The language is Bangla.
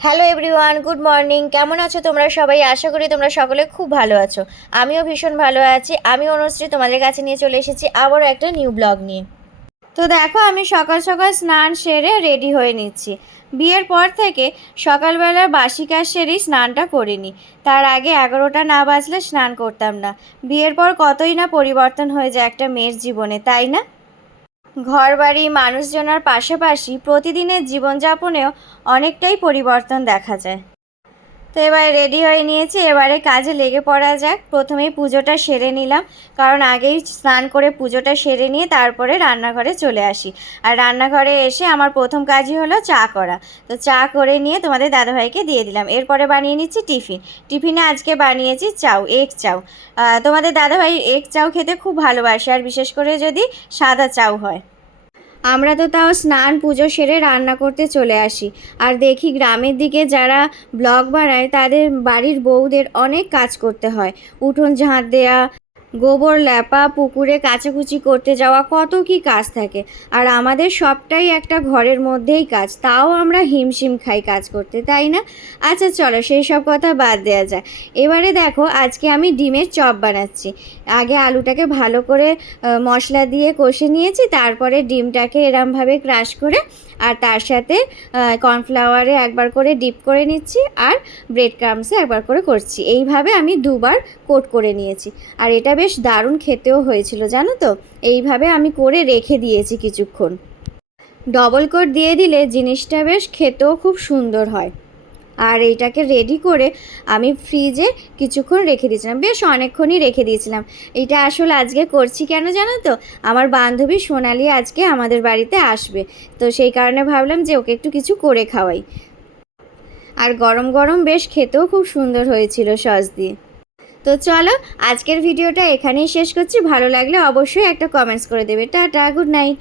Hello everyone, good morning. কেমন আছো তোমরা সবাই? আশা করি তোমরা সকলে খুব ভালো আছো। আমিও ভীষণ ভালো আছি। আমি অনুশ্রী তোমাদের কাছে নিয়ে চলে এসেছি আবারও একটা নিউ ব্লগ নিয়ে। তো দেখো, আমি সকাল সকাল স্নান সেরে রেডি হয়ে নিচ্ছি। বিয়ের পর থেকে সকালবেলার বাসি কাজ সেরেই স্নানটা করিনি। তার আগে 11টা না বাজলে স্নান করতাম না। বিয়ের পর কতই না পরিবর্তন হয়ে যায় একটা মেয়ের জীবনে, তাই না? ঘরবাড়ি মানুষজনের পাশাপাশি প্রতিদিনের জীবনযাপনেও অনেকটাই পরিবর্তন দেখা যায়। তো এবারে রেডি হয়ে নিয়েছি, এবারে কাজে লেগে পড়া যাক। প্রথমেই পুজোটা সেরে নিলাম, কারণ আগেই স্নান করে পুজোটা সেরে নিয়ে তারপরে রান্নাঘরে চলে আসি। আর রান্নাঘরে এসে আমার প্রথম কাজই হলো চা করা। তো চা করে নিয়ে তোমাদের দাদাভাইকে দিয়ে দিলাম। এরপরে বানিয়ে নিচ্ছি টিফিনে আজকে বানিয়েছি চাউ, এগ চাউ। তোমাদের দাদাভাই এগ চাউ খেতে খুব ভালোবাসে, আর বিশেষ করে যদি সাদা চাউ হয়। আমরা তো তাও স্নান পুজো সেরে রান্না করতে চলে আসি। আর দেখি গ্রামের দিকে যারা ব্লগ বানায় তাদের বাড়ির বউদের অনেক কাজ করতে হয়। উঠোন ঝাঁট দেয়া, গোবর ল্যাপা, পুকুরে কাচাকুচি করতে যাওয়া, কত কি কাজ থাকে। আর আমাদের সবটাই একটা ঘরের মধ্যেই কাজ, তাও আমরা হিমশিম খাই কাজ করতে, তাই না? আচ্ছা চলো সেই সব কথা বাদ দেওয়া যায়। এবারে দেখো, আজকে আমি ডিমের চপ বানাচ্ছি। আগে আলুটাকে ভালো করে মশলা দিয়ে কষে নিয়েছি, তারপরে ডিমটাকে এরমভাবে ক্রাশ করে আর তার সাথে কর্নফ্লাওয়ারে একবার করে ডিপ করে নিচ্ছি, আর ব্রেড ক্রাম্বসে একবার করে করছি। এইভাবে আমি দুবার কোট করে নিয়েছি। আর এটা বেশ দারুণ খেতেও হয়েছিল, জানো তো। এইভাবে আমি করে রেখে দিয়েছি কিছুক্ষণ। ডবল কোট দিয়ে দিলে জিনিসটা বেশ খেতেও খুব সুন্দর হয়। আর এইটাকে রেডি করে আমি ফ্রিজে কিছুক্ষণ রেখে দিয়েছিলাম, বেশ অনেকক্ষণই রেখে দিয়েছিলাম। এটা আসলে আজকে করছি কেন জানো তো? আমার বান্ধবী সোনালি আজকে আমাদের বাড়িতে আসবে, তো সেই কারণে ভাবলাম যে ওকে একটু কিছু করে খাওয়াই। আর গরম গরম বেশ খেতেও খুব সুন্দর হয়েছিল সস দিয়ে। তো চলো, আজকের ভিডিওটা এখানেই শেষ করছি। ভালো লাগলে অবশ্যই একটা কমেন্টস করে দেবে। Tata, good night.